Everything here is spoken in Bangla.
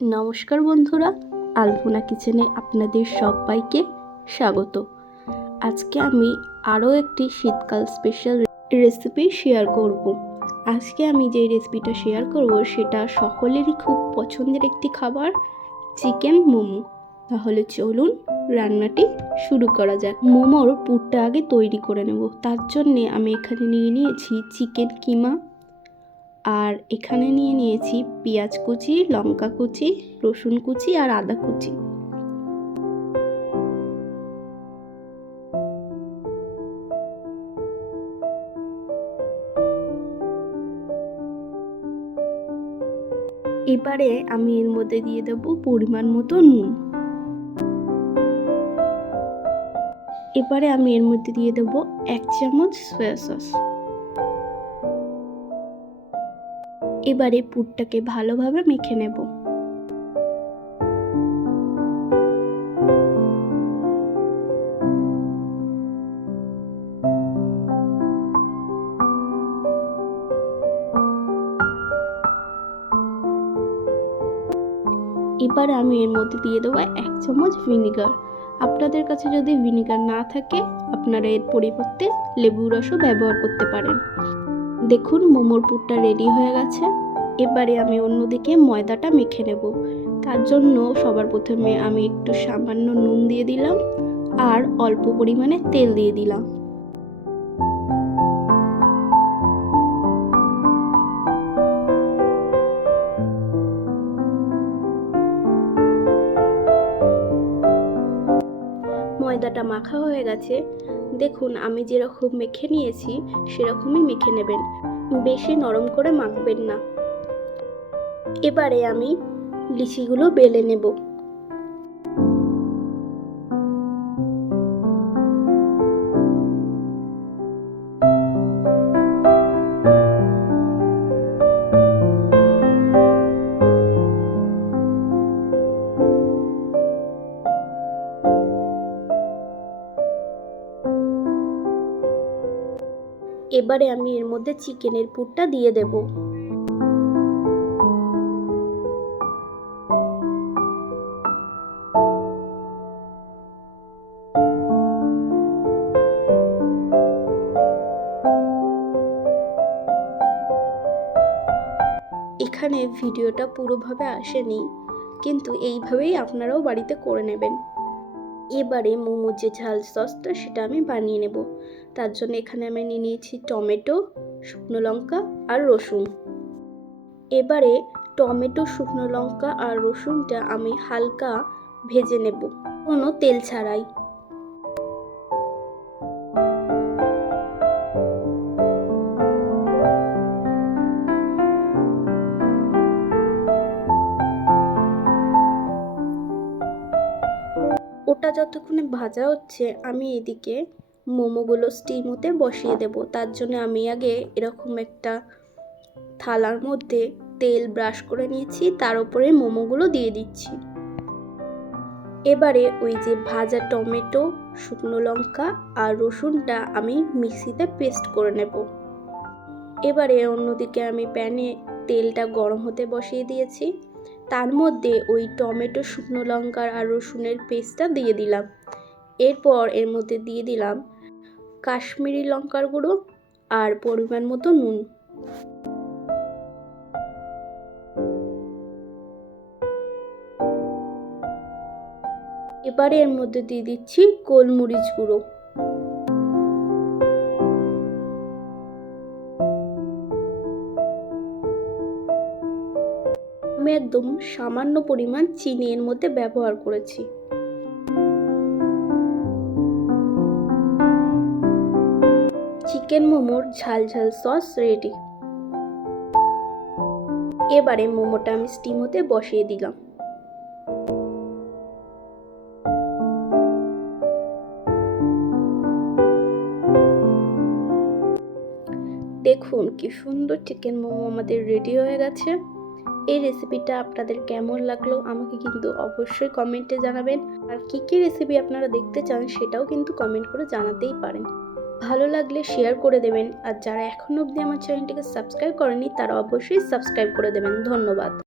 নমস্কার বন্ধুরা, আলপনা কিচেনে আপনাদের সবাইকে স্বাগত। আজকে আমি আরও একটি শীতকাল স্পেশাল রেসিপি শেয়ার করব। আজকে আমি যে রেসিপিটা শেয়ার করব, সেটা সকলেরই খুব পছন্দের একটি খাবার চিকেন মোমো। তাহলে চলুন রান্নাটি শুরু করা যাক। মোমোর পুরটা আগে তৈরি করে নেব। তার জন্যে আমি এখানে নিয়ে নিয়েছি চিকেন কিমা। আর এখানে নিয়ে নিয়েছি পেঁয়াজ কুচি, লঙ্কা কুচি, রসুন কুচি আর আদা কুচি। এবারে আমি এর মধ্যে দিয়ে দেব পরিমাণ মতো নুন। এবারে আমি এর মধ্যে দিয়ে দেব এক চামচ সয়া সস। এবারে পুরটাকে ভালোভাবে মেখে নেব। এবার আমি এর মধ্যে দিয়ে দেবো এক চামচ ভিনিগার। আপনাদের কাছে যদি ভিনিগার না থাকে, আপনারা এর পরিবর্তে লেবুর রসও ব্যবহার করতে পারেন। দেখুন, মোমোর পুরটা রেডি হয়ে গেছে। এবারে আমি অন্যদিকে ময়দাটা মেখে নেব। তার জন্য সবার প্রথমে আমি একটু সামান্য নুন দিয়ে দিলাম আর অল্প পরিমাণে তেল দিয়ে দিলাম। ময়দাটা মাখা হয়ে গেছে। দেখুন, আমি যেরকম মেখে নিয়েছি, সেরকমই মেখে নেবেন। বেশি নরম করে মাখবেন না। এবারে আমি লিচিগুলো বেলে নেব। এবারে আমি এর মধ্যে চিকেনের পুরটা দিয়ে দেব। এখানে ভিডিওটা পুরোভাবে আসেনি, কিন্তু এইভাবেই আপনারাও বাড়িতে করে নেবেন। এবারে মোমোর যে ঝাল সসটা সেটা আমি বানিয়ে নেব। তার জন্য এখানে আমি নিয়ে নিয়েছি টমেটো, শুকনো লঙ্কা আর রসুন। এবারে টমেটো, শুকনো লঙ্কা আর রসুনটা আমি হালকা ভেজে নেব। কোনো তেল ছাড়াই। ওটা যতক্ষণে ভাজা হচ্ছে, আমি এদিকে মোমোগুলো স্টিম হতে বসিয়ে দেব। তার জন্য আমি আগে এরকম একটা থালার মধ্যে তেল ব্রাশ করে নিয়েছি, তার উপরে মোমোগুলো দিয়ে দিচ্ছি। এবারে ওই যে ভাজা টমেটো, শুকনো লঙ্কা আর রসুনটা আমি মিক্সিতে পেস্ট করে নেব। এবারে অন্যদিকে আমি প্যানে তেলটা গরম হতে বসিয়ে দিয়েছি। তার মধ্যে ওই টমেটো, শুকনো লঙ্কার আর রসুনের পেস্টটা দিয়ে দিলাম। এরপর এর মধ্যে দিয়ে দিলাম কাশ্মীরি লঙ্কার গুঁড়ো আর পরিমাণ মতো নুন। এবারে এর মধ্যে দিয়ে দিচ্ছি গোলমরিচ গুঁড়ো। আমি একদম সামান্য পরিমাণ চিনি এর মধ্যে ব্যবহার করেছি। চিকেন মোমোর ঝাল ঝাল সস রেডি এবারে মোমোটা আমি স্টিম হতে বসিয়ে দিলাম। দেখুন কি সুন্দর চিকেন মোমো আমাদের রেডি হয়ে গেছে। এই রেসিপিটা আপনাদের কেমন লাগল, আমাকে কিন্তু অবশ্যই কমেন্টে জানাবেন। আর কী কী রেসিপি আপনারা দেখতে চান সেটাও কিন্তু কমেন্ট করে জানাতেই পারেন। ভালো লাগলে শেয়ার করে দেবেন, আর যারা এখনও অবধি আমার চ্যানেলটিকে সাবস্ক্রাইব করেনি তারা অবশ্যই সাবস্ক্রাইব করে দেবেন। ধন্যবাদ।